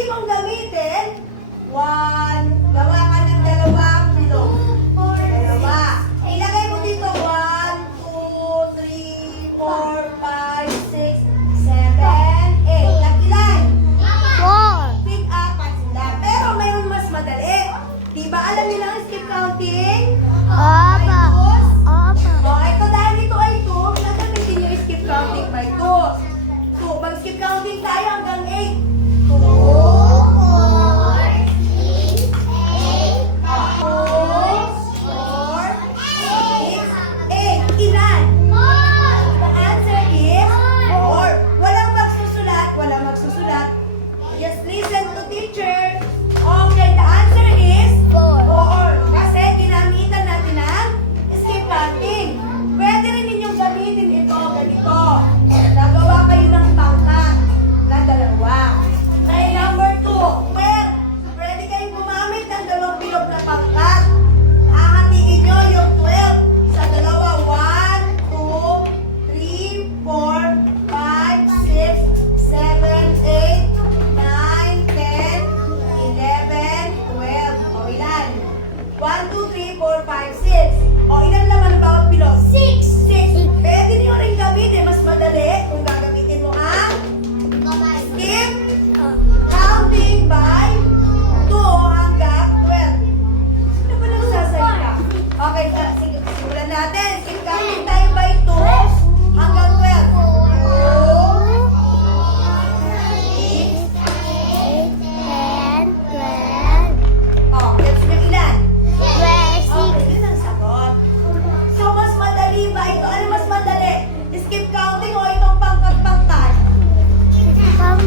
pwede mong gamitin, 1, gawa ka ng dalawang bilog. Dalawa. Ilagay mo dito, 1, 2, 3, 4, 5, 6, 7, 8. Nag-ilan? 4. Pick up at sila. Pero mayroon mas madali. Diba alam nila ang skip counting? Opo. Opo. Ito dahil ito ay 2, gagamitin nyo yung skip counting by 2. So, mag-skip counting tayo hanggang 8. 2, 4, 6, 8. 2, 4, 6, 8. Ilan? The answer is 4. Walang magsusulat, walang magsusulat. Just listen to teacher. Okay, the answer is 4. Kasi ginamitan natin ang skip counting. Pwede rin ninyong gamitin ito, ganito. Nagawa kayo ng pangkat na dalawa. Kaya number 2, pwede kayong gumamit ng dalawang bilog na pangkat. Hahatiin nyo yung 12 sa dalawa. 1, 2, 3, 4, 5, 6, 7, 8, 9, 10, 11, 12. O ilan? 1, 2, 3, 4, 5, 6. O ilan naman bawat bilog? 6. Pwede nyo rin gamitin. Mas madali kung gagamitin mo ang skip counting by 2 hanggang 12. Sino ba nagsasalita? Okay, simulan natin. Skip counting tayo by 2 hanggang 12. 2, 3. 10, 12, Oh, gets nyo ilan? 12, Okay, yun ang sagot. So, mas madali ba ito? Ano mas madali? Skip counting o itong pangkat-pangkat?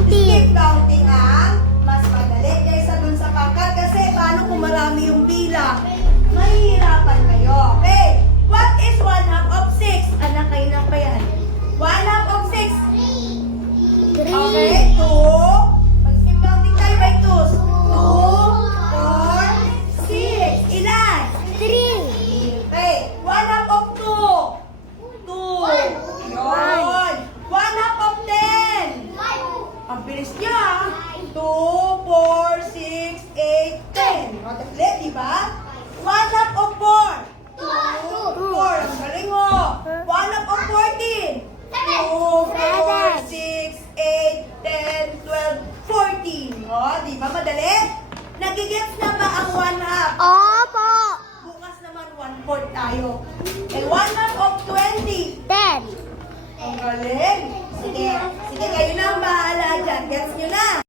Skip counting ang mas madali kaysa dun sa pangkat. Kasi paano kung marami yung bilang? Mahihirapan kayo. Okay. What is 1/2 of 6? Anak, kayo na pa yan. 1/2 of 6. Okay. 2. Mag-skip counting tayo by 2. 2, 4, 6. Ilan? 3, Okay. 1/2 of 2. 2. Yun. 1/2 of 10. Ang bilis niya. 2, 4, 6, 8, 10. O, tatli, di ba? 1/2 of 4. 2, 4. Ang galing mo. 1/2 of 14. 2, 4, 6, 8, 10, 12, 14. O, di ba madali? Nagigets na ba ang 1/2? Opo. Bukas naman 1/4 tayo. And 1/2 of 20. 10. Ang galing. Sige, kayo na ang bahala dyan. Gets nyo na.